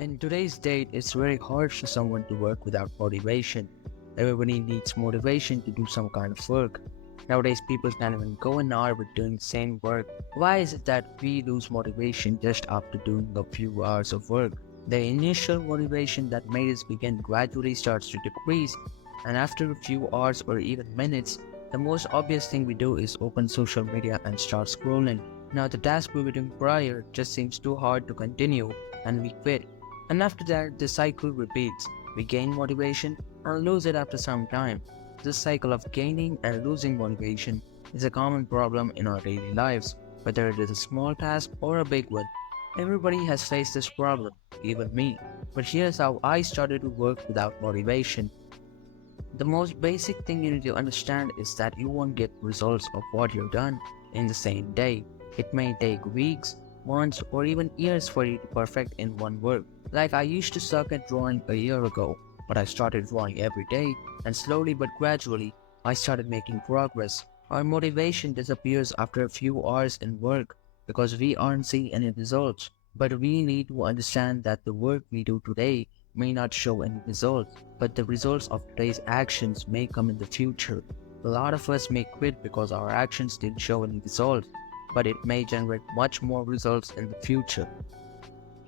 In today's date, it's very hard for someone to work without motivation. Everybody needs motivation to do some kind of work. Nowadays, people can't even go an hour with doing the same work. Why is it that we lose motivation just after doing a few hours of work? The initial motivation that made us begin gradually starts to decrease, and after a few hours or even minutes, the most obvious thing we do is open social media and start scrolling. Now, the task we were doing prior just seems too hard to continue, and we quit. And after that, the cycle repeats. We gain motivation and lose it after some time. This cycle of gaining and losing motivation is a common problem in our daily lives, whether it is a small task or a big one. Everybody has faced this problem, even me. But here's how I started to work without motivation. The most basic thing you need to understand is that you won't get results of what you've done in the same day. It may take weeks, months, or even years for you to perfect in one work. Like I used to suck at drawing a year ago, but I started drawing every day, and slowly but gradually, I started making progress. Our motivation disappears after a few hours in work because we aren't seeing any results. But we need to understand that the work we do today may not show any results, but the results of today's actions may come in the future. A lot of us may quit because our actions didn't show any results, but it may generate much more results in the future.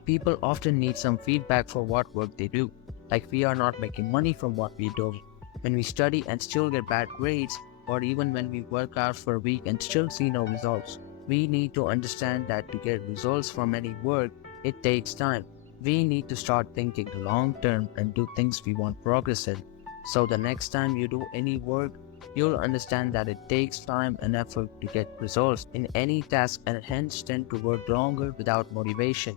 People often need some feedback for what work they do, like we are not making money from what we do. When we study and still get bad grades, or even when we work out for a week and still see no results, we need to understand that to get results from any work, it takes time. We need to start thinking long term and do things we want progress in. So the next time you do any work, you'll understand that it takes time and effort to get results in any task and hence tend to work longer without motivation.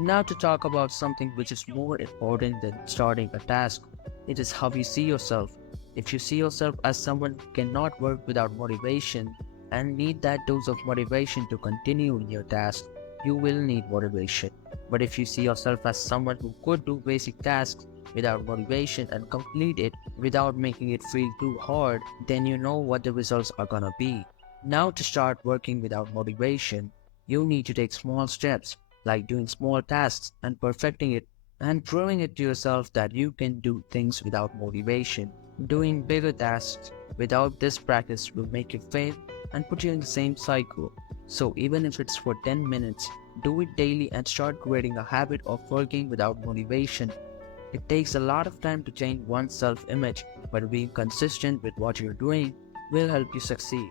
Now to talk about something which is more important than starting a task. It is how you see yourself. If you see yourself as someone who cannot work without motivation and need that dose of motivation to continue in your task, you will need motivation. But if you see yourself as someone who could do basic tasks without motivation and complete it without making it feel too hard, then you know what the results are gonna be. Now to start working without motivation, you need to take small steps like doing small tasks and perfecting it and proving it to yourself that you can do things without motivation. Doing bigger tasks without this practice will make you fail and put you in the same cycle. So even if it's for 10 minutes, do it daily and start creating a habit of working without motivation. It takes a lot of time to change one's self-image, but being consistent with what you're doing will help you succeed.